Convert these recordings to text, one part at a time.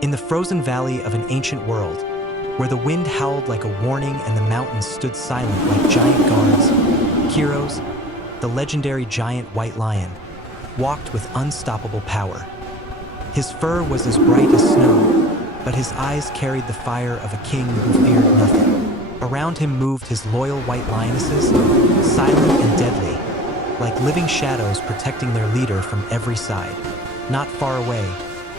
In the frozen valley of an ancient world, where the wind howled like a warning and the mountains stood silent like giant guards, Kiros, the legendary giant white lion, walked with unstoppable power. His fur was as bright as snow, but his eyes carried the fire of a king who feared nothing. Around him moved his loyal white lionesses, silent and deadly, like living shadows protecting their leader from every side. Not far away,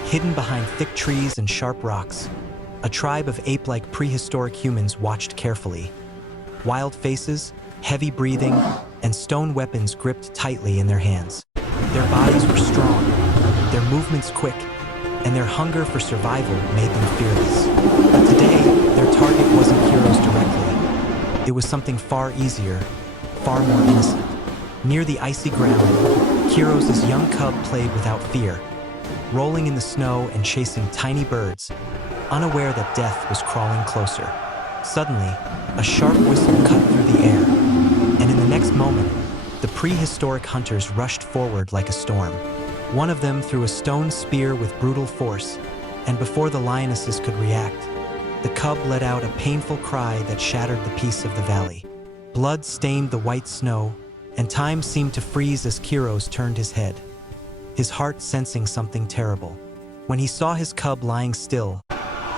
hidden behind thick trees and sharp rocks, a tribe of ape-like prehistoric humans watched carefully. Wild faces, heavy breathing, and stone weapons gripped tightly in their hands. Their bodies were strong, their movements quick, and their hunger for survival made them fearless. But today, their target wasn't Kiros directly. It was something far easier, far more innocent. Near the icy ground, Kiros' young cub played without fear, rolling in the snow and chasing tiny birds, unaware that death was crawling closer. Suddenly, a sharp whistle cut through the air, and in the next moment, the prehistoric hunters rushed forward like a storm. One of them threw a stone spear with brutal force, and before the lionesses could react, the cub let out a painful cry that shattered the peace of the valley. Blood stained the white snow, and time seemed to freeze as Kiros turned his head, his heart sensing something terrible. When he saw his cub lying still,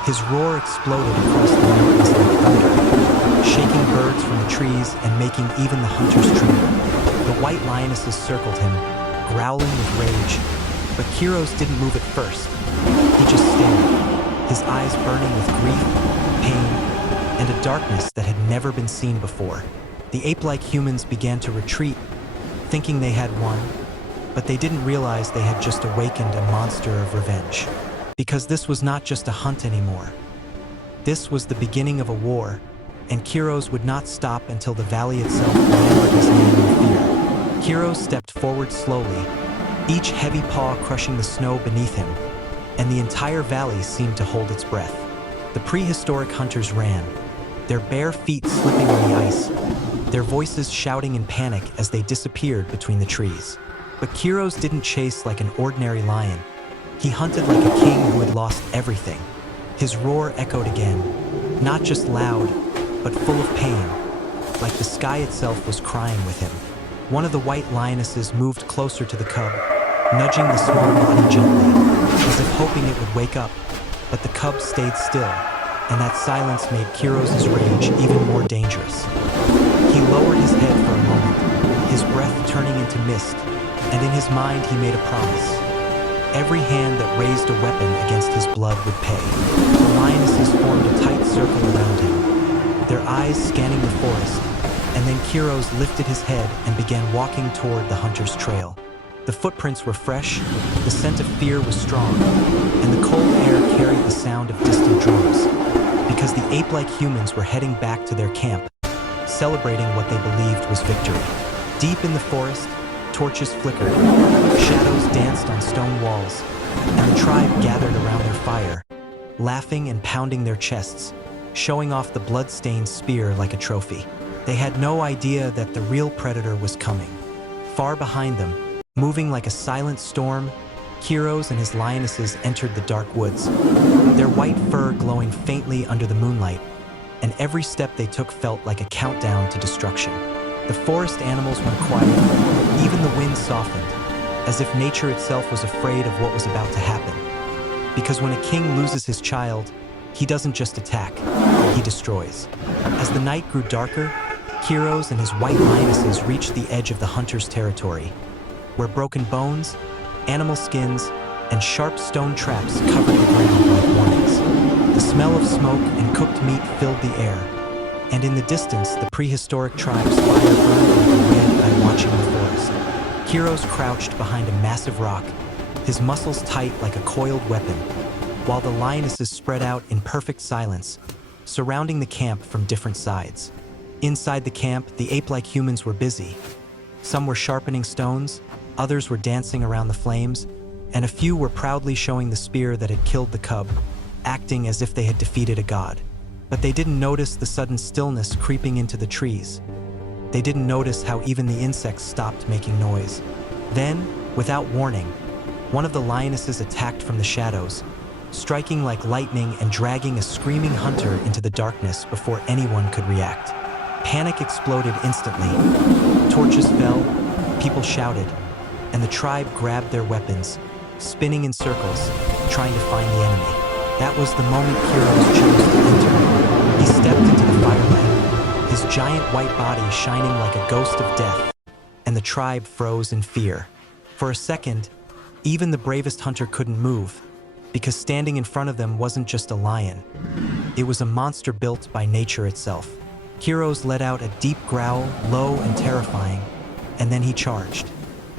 his roar exploded across the mountains like thunder, shaking birds from the trees and making even the hunters tremble. The white lionesses circled him, growling with rage, but Kiros didn't move at first. He just stared, his eyes burning with grief, pain, and a darkness that had never been seen before. The ape-like humans began to retreat, thinking they had won, but they didn't realize they had just awakened a monster of revenge. Because this was not just a hunt anymore. This was the beginning of a war, and Kiros would not stop until the valley itself remembered his name in fear. Kiros stepped forward slowly, each heavy paw crushing the snow beneath him, and the entire valley seemed to hold its breath. The prehistoric hunters ran, their bare feet slipping on the ice, their voices shouting in panic as they disappeared between the trees. But Kiros didn't chase like an ordinary lion. He hunted like a king who had lost everything. His roar echoed again, not just loud, but full of pain, like the sky itself was crying with him. One of the white lionesses moved closer to the cub, nudging the small body gently, as if hoping it would wake up. But the cub stayed still, and that silence made Kiros' rage even more dangerous. He lowered his head for a moment, his breath turning into mist, and in his mind he made a promise. Every hand that raised a weapon against his blood would pay. The lionesses formed a tight circle around him, their eyes scanning the forest, and then Kiros lifted his head and began walking toward the hunter's trail. The footprints were fresh, the scent of fear was strong, and the cold air carried the sound of distant drums, because the ape-like humans were heading back to their camp, celebrating what they believed was victory. Deep in the forest, torches flickered, shadows danced on stone walls, and the tribe gathered around their fire, laughing and pounding their chests, showing off the blood-stained spear like a trophy. They had no idea that the real predator was coming. Far behind them, moving like a silent storm, Kiros and his lionesses entered the dark woods, their white fur glowing faintly under the moonlight, and every step they took felt like a countdown to destruction. The forest animals went quiet, even the wind softened, as if nature itself was afraid of what was about to happen. Because when a king loses his child, he doesn't just attack, he destroys. As the night grew darker, Kiros and his white lionesses reached the edge of the hunter's territory, where broken bones, animal skins, and sharp stone traps covered the ground like warnings. The smell of smoke and cooked meat filled the air, and in the distance, the prehistoric tribe's fire burned like a red eye watching the forest. Kiros crouched behind a massive rock, his muscles tight like a coiled weapon, while the lionesses spread out in perfect silence, surrounding the camp from different sides. Inside the camp, the ape-like humans were busy. Some were sharpening stones, others were dancing around the flames, and a few were proudly showing the spear that had killed the cub, acting as if they had defeated a god. But they didn't notice the sudden stillness creeping into the trees. They didn't notice how even the insects stopped making noise. Then, without warning, one of the lionesses attacked from the shadows, striking like lightning and dragging a screaming hunter into the darkness before anyone could react. Panic exploded instantly. Torches fell, people shouted, and the tribe grabbed their weapons, spinning in circles, trying to find the enemy. That was the moment Kiros chose to enter. He stepped into the firelight, his giant white body shining like a ghost of death, and the tribe froze in fear. For a second, even the bravest hunter couldn't move, because standing in front of them wasn't just a lion. It was a monster built by nature itself. Kiros let out a deep growl, low and terrifying, and then he charged.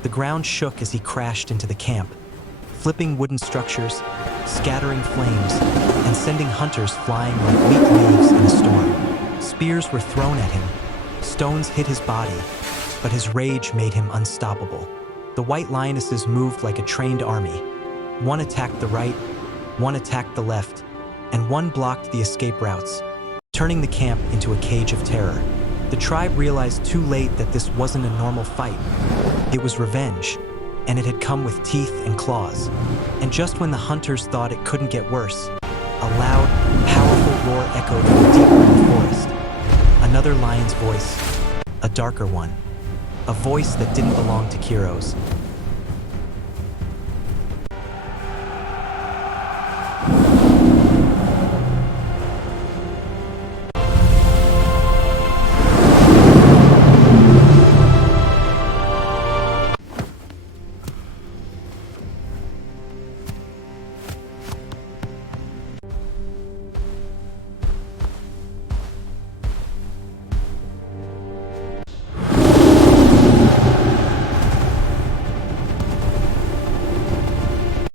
The ground shook as he crashed into the camp, flipping wooden structures, scattering flames, and sending hunters flying like weak leaves in a storm. Spears were thrown at him, stones hit his body, but his rage made him unstoppable. The white lionesses moved like a trained army. One attacked the right, one attacked the left, and one blocked the escape routes, turning the camp into a cage of terror. The tribe realized too late that this wasn't a normal fight. It was revenge, and it had come with teeth and claws. And just when the hunters thought it couldn't get worse, a loud, powerful roar echoed from deep in the forest. Another lion's voice, a darker one, a voice that didn't belong to Kiros.